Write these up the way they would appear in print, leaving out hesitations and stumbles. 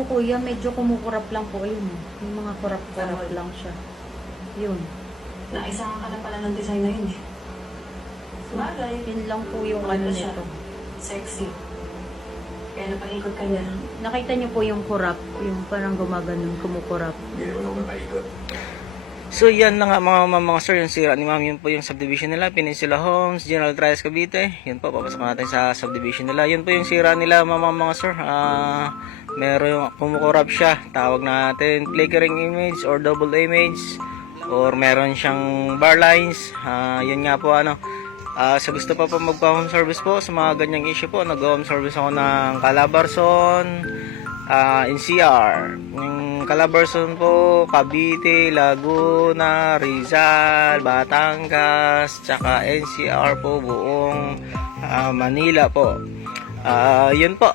po kuya, medyo kumukurap lang po yun. Yung mga kurap-kurap lang siya. Yun. Naisangan ka na pala ng design na yun eh. Sabagay. Yun lang po yung ano Maganda siya. nito. Sexy. Kaya napaikot ka niya. Nakita niyo po yung kurap, yung parang gumaganon, kumukurap. Hindi naman ako napaikot. So yan na nga mga sir, yung sira ni ma'am, yun po yung subdivision nila, Peninsula Homes, General Trias Cavite. Yun po, papasok natin sa subdivision nila. Yun po yung sira nila mga sir. Meron yung kumukurap siya, tawag natin flickering image or double image, or meron siyang bar lines. Yun nga po sa gusto pa po magpa-home service po sa mga ganyang issue po, nag-home service ako ng Calabarzon, NCR, yung Calabarzon po, Cavite, Laguna, Rizal, Batangas, tsaka NCR po, buong Manila po. Yun po,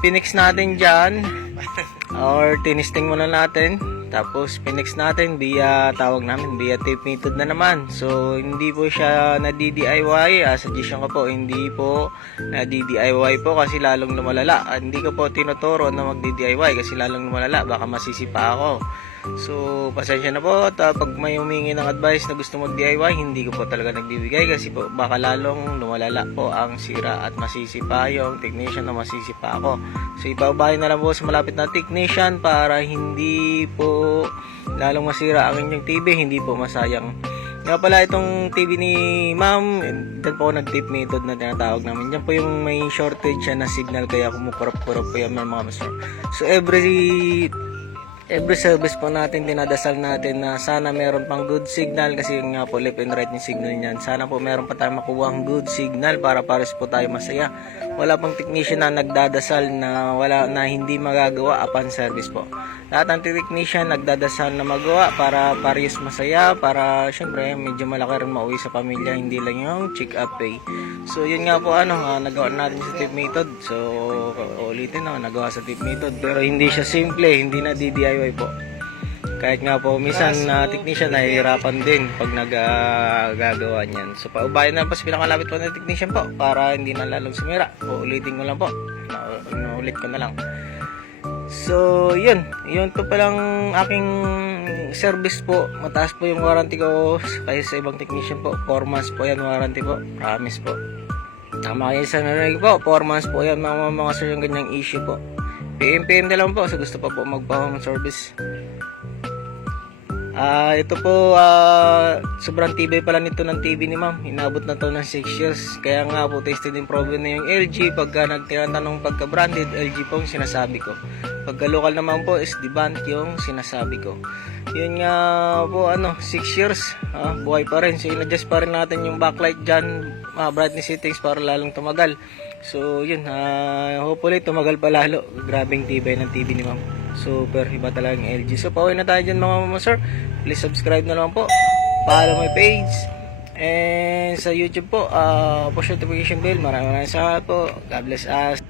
pinix natin dyan, or tinisting muna natin, tapos pinix natin via, tawag namin via tape method na naman. So hindi po siya na DIY, suggestion ko po, hindi po na DIY po kasi lalong lumalala. Hindi ko po tinuturo na mag DIY kasi lalong lumalala, baka masisipa ako. So pasensya na po, at pag may humingi ng advice na gusto mag DIY, hindi ko po talaga nagbibigay kasi po baka lalong lumalala po ang sira at masisipa yung technician na masisipa ako. So ipaubahin na lang po sa malapit na technician para hindi po lalong masira ang inyong TV, hindi po masayang. Nga pala itong TV ni ma'am, dyan po nag-tape method na tinatawag namin. Dyan po yung may shortage siya na signal kaya kumukurap-kurap po yan mga master. So every service po natin, dinadasal natin na sana meron pang good signal kasi yung nga po left and right yung signal niyan. Sana po meron pa tayong makuha ang good signal para pares po tayo masaya. Wala pang technician na nagdadasal na hindi magagawa upon service po. Lahat ng technician nagdadasal na magawa para pares masaya, para syempre medyo malaki rin mauwi sa pamilya, hindi lang yung check up pay. So yun nga po nagawa natin sa tip method. So ulitin nagawa sa tip method pero hindi siya simple, hindi na DIY po. Kahit nga po minsan technician nahihirapan din pag nagagawa niyan. So paubayan na po sa pinakalapit po na technician po para hindi na lalong sumira. Ulitin ko lang po. Ulit ko na lang. So yun to palang aking service po. Mataas po yung warranty ko kaysa sa ibang technician po. 4 months po yan warranty po. Promise po. Tama kayo sa narinig po. 4 months po yan mga sir yung ganyang issue po. PM na lang po sa gusto pa po magpa-home service. Ito po sobrang tibay pala nito ng TV ni ma'am. Inabot na to ng 6 years. Kaya nga po tested and proven na yung LG. Pagka nagtinatanong pagka branded, LG po yung sinasabi ko. Pagka local naman po is Devant yung sinasabi ko. Yun nga po 6 years buhay pa rin. So in-adjust pa rin natin yung backlight dyan, brightness settings para lalong tumagal. So yun, hopefully tumagal pa lalo. Grabing tibay ng TV ni ma'am. Super iba talaga yung LG. So pauwi na tayo dyan mga mama sir. Please subscribe na lang po, follow my page, and sa YouTube po push notification bell. Maraming salamat po. God bless us.